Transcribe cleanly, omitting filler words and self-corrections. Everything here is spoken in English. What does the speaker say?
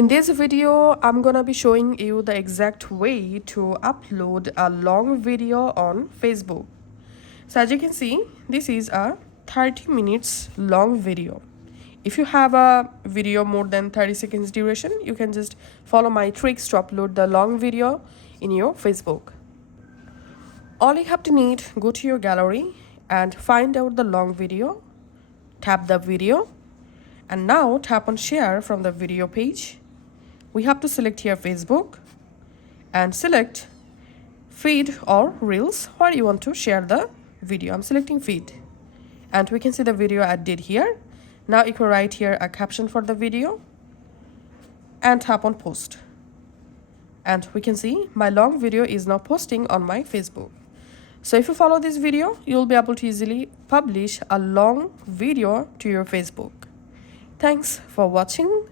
In this video, I'm gonna be showing you the exact way to upload a long video on Facebook. So as you can see, this is a 30 minutes long video. If you have a video more than 30 seconds duration, you can just follow my tricks to upload the long video in your Facebook. All you have to need, go to your gallery and find out the long video, tap the video, and now tap on share from the video page. We have to select here Facebook and select feed or reels where you want to share the video. I'm selecting feed and we can see the video I did here. Now you can write here a caption for the video and tap on post. And we can see my long video is now posting on my Facebook. So if you follow this video, you'll be able to easily publish a long video to your Facebook. Thanks for watching.